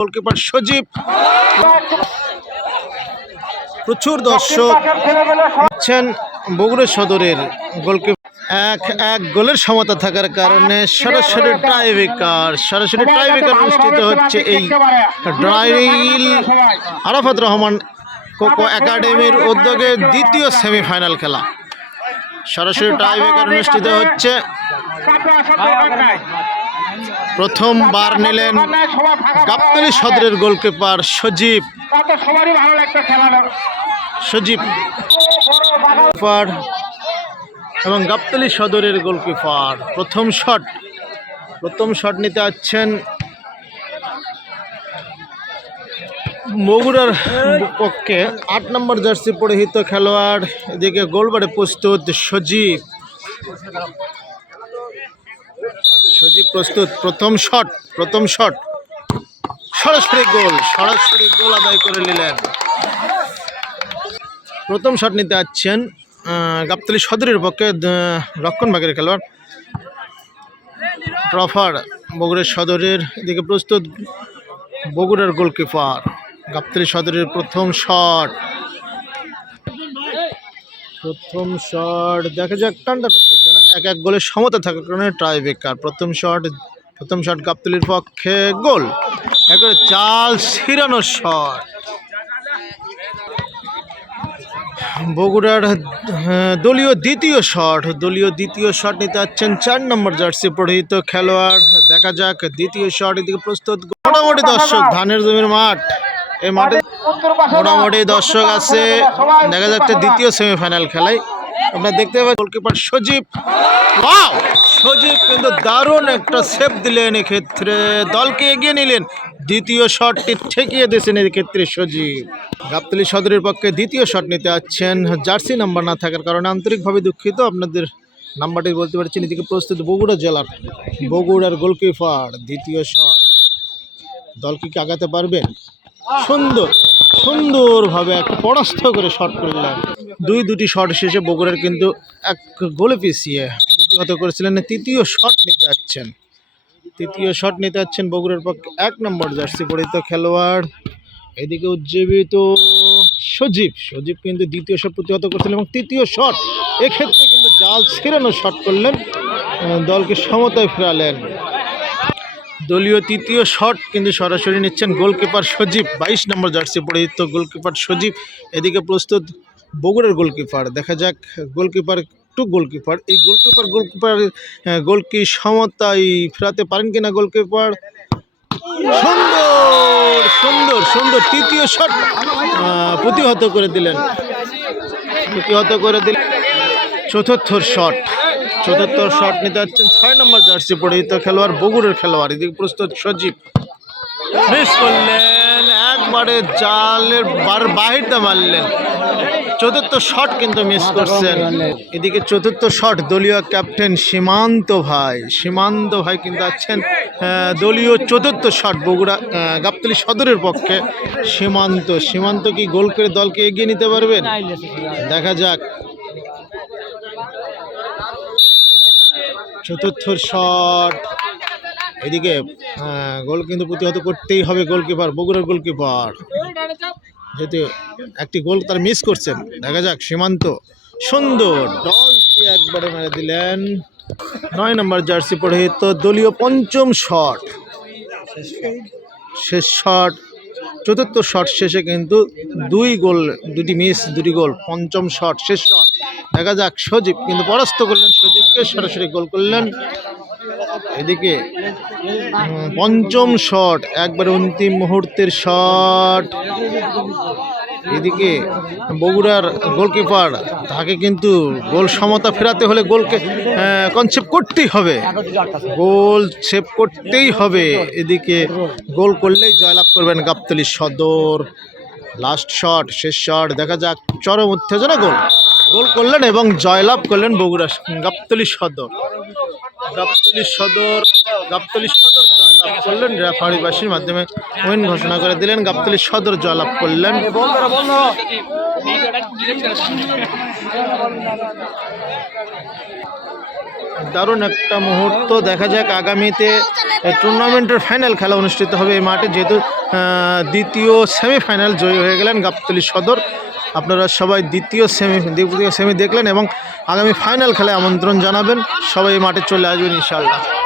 Goalkeeper সজীব। প্রচুর দর্শক হচ্ছেন বগুড়া সদরের গোলকিপার এক এক গোলের সমতা থাকার কারণে সরাসরি টাইব্রেকার সরাসরি টাইব্রেকার অনুষ্ঠিত হচ্ছে এই ড্রাইল আরাফাত রহমান কোকো একাডেমির উদ্যোগে দ্বিতীয় সেমিফাইনাল খেলা। সরাসরি টাইব্রেকার অনুষ্ঠিত হচ্ছে প্রথমবার নিলেন গাবতলী সদরের গোলকিপার সজীব। সজীব। গোলকিপার এবং গাবতলী সদরের গোলকিপার। প্রথম শট। প্রথম শট নিতে আসছেন মগুরার পক্ষে। আট নম্বর জার্সি পরিহিত খেলোয়াড়। এদিকে গোলবারে প্রস্তুত সজীব। সজীব প্রস্তুত প্রথম শট প্রথম শট সরাসরি গোল সরাসরি গোল আদায় করে নিলেন। প্রথম শট নিতে আহ, গাবতলী সদরের পক্ষে রক্ষণভাগের খেলোয়াড় ট্রফার বগুড়ার সদরের। এদিকে প্রস্তুত বগুড়ার গোলকিপার গাবতলী সদরের প্রথম শট প্রথম শট দেখা যাক না এক এক গোলের সমতা থাকার কারণে ট্রাই বেকার। প্রথম শট প্রথম শট গাবতলির পক্ষে গোল। একবারে চাল ছিরানোর শট বগুড়ার আহ, দলীয় দ্বিতীয় শট দলীয় দ্বিতীয় শট নিতে যাচ্ছেন চার নম্বর জার্সি পরিহিত খেলোয়াড়। দেখা যাক দ্বিতীয় শট এদিকে প্রস্তুত। মোটামুটি দর্শক ধানের জমির মাঠ। এই মাঠে মোটামুটি দর্শক আছে। দেখা যাচ্ছে দ্বিতীয় সেমিফাইনাল খেলায়। আপনারা দেখতে পাবেন গোলকিপার সজীব। ওয়াও সজীব কিন্তু দারুণ একটা সেভ দিলেন এক্ষেত্রে। দলকে এগিয়ে নিলেন। দ্বিতীয় শটটি ঠেকিয়ে দিয়েছেন এক্ষেত্রে সজীব। গাবতলী সদরের পক্ষে দ্বিতীয় শট নিতে আসছেন জার্সি নাম্বার না থাকার কারণে আন্তরিকভাবে দুঃখিত। আপনাদের নাম্বারটি বলতে পারছি এদিকে প্রস্তুত বগুড়া জেলার বগুড়ার গোলকিপার দ্বিতীয় শট। দলকে কি আগাতে পারবেন? সুন্দর, সুন্দরভাবে একটা পরাস্ত করে শট করলেন। দুই, দুটি শট শেষে বগুড়ার কিন্তু এক গোলে পিছিয়ে প্রতিহত করেছিলেন। তৃতীয় শট নিতে যাচ্ছেন। তৃতীয় শট নিতে যাচ্ছেন বগুড়ার পক্ষে এক নম্বর জার্সি পরিহিত খেলোয়াড়। এদিকে উজ্জীবিত সজীব সজীব কিন্তু দ্বিতীয় শট প্রতিহত করছিলেন এবং তৃতীয় শট এক্ষেত্রে কিন্তু জাল ছিঁড়ানো শট করলেন দলকে সমতায় ফেরালেন। দলীয় তৃতীয় শট কিন্তু সরাসরি নিচ্ছেন গোলকিপার সজীব, বাইশ নম্বর জার্সি পরিহিত গোলকিপার সজীব। এদিকে প্রস্তুত বগুড়ার গোলকিপার। দেখা যাক গোলকিপার টু গোলকিপার। এই গোলকিপার গোলকিপার গোল কি সমতায় ফেরাতে পারেন কিনা গোলকিপার? সুন্দর সুন্দর সুন্দর, তৃতীয় শট প্রতিহত করে দিলেন। প্রতিহত করে দিলেন। চতুর্থ শট চতুর্থ শট নিতে যাচ্ছেন। ছয় নম্বর জার্সি পরিহিত খেলোয়াড়, বগুড়ের খেলোয়াড়। এদিকে প্রস্তুত সজীব। মিস করলেন। একবারে জালের বার বাহিরটা মারলেন। চতুর্থ শট কিন্তু মিস করছেন। এদিকে চতুর্থ শট দলীয় ক্যাপ্টেন সীমান্ত ভাই। সীমান্ত ভাই কিন্তু আছেন দলীয় চতুর্থ শট বগুড়া গাবতলী সদরের পক্ষে। সীমান্ত সীমান্ত কি গোল করে দলকে এগিয়ে নিতে পারবেন? দেখা যাক। চতুর্থ শট এদিকে আহ, গোল কিন্তু প্রতিহত করতেই হবে গোলকিপার বগুড়ার গোলকিপার। যেহেতু একটি গোল তার মিস করছেন দেখা যাক সীমান্ত সুন্দর ডল একবারে মেরে দিলেন। নয় নম্বর জার্সি পরিহিত দলীয় পঞ্চম শট। শেষ শট চতুর্থ শট শেষে কিন্তু দুই গোল দুটি মিস দুটি গোল পঞ্চম শট শেষ শট। দেখা যাক সজীব কিন্তু পরাস্ত করলেন সজীবকে সরাসরি গোল করলেন। এদিকে পঞ্চম শট, একবার অন্তিম মুহূর্তের শট। এদিকে, বগুড়ার গোলকিপার, তাকে কিন্তু গোল সমতা ফেরাতে হলে গোলকে কনসেপ্ট করতেই হবে। গোল সেভ করতেই হবে। এদিকে, গোল করলেই জয়লাভ করবেন গাবতলী সদর। লাস্ট শট শেষ শট দেখা যাক, চরম উত্তেজনা গোল। গোল করলেন এবং জয়লাভ করলেন বগুড়া, গাবতলী সদর। গাবতলী সদর গাবতলী সদর জয়লাভ করলেন। রেফারিবাসীর মাধ্যমে উইন ঘোষণা করে দিলেন, গাবতলী সদর জয়লাভ করলেন। দারুণ একটা মুহূর্ত দেখা যাক আগামীতে টুর্নামেন্টের ফাইনাল খেলা অনুষ্ঠিত হবে এই মাঠে। যেহেতু দ্বিতীয় সেমিফাইনাল জয়ী হয়ে গেলেন গাবতলী সদর। আপনারা সবাই দ্বিতীয় সেমি দ্বিতীয় সেমি দেখলেন এবং আগামী ফাইনাল খেলে আমন্ত্রণ জানাবেন। সবাই মাঠে চলে আসবেন ইনশাআল্লাহ।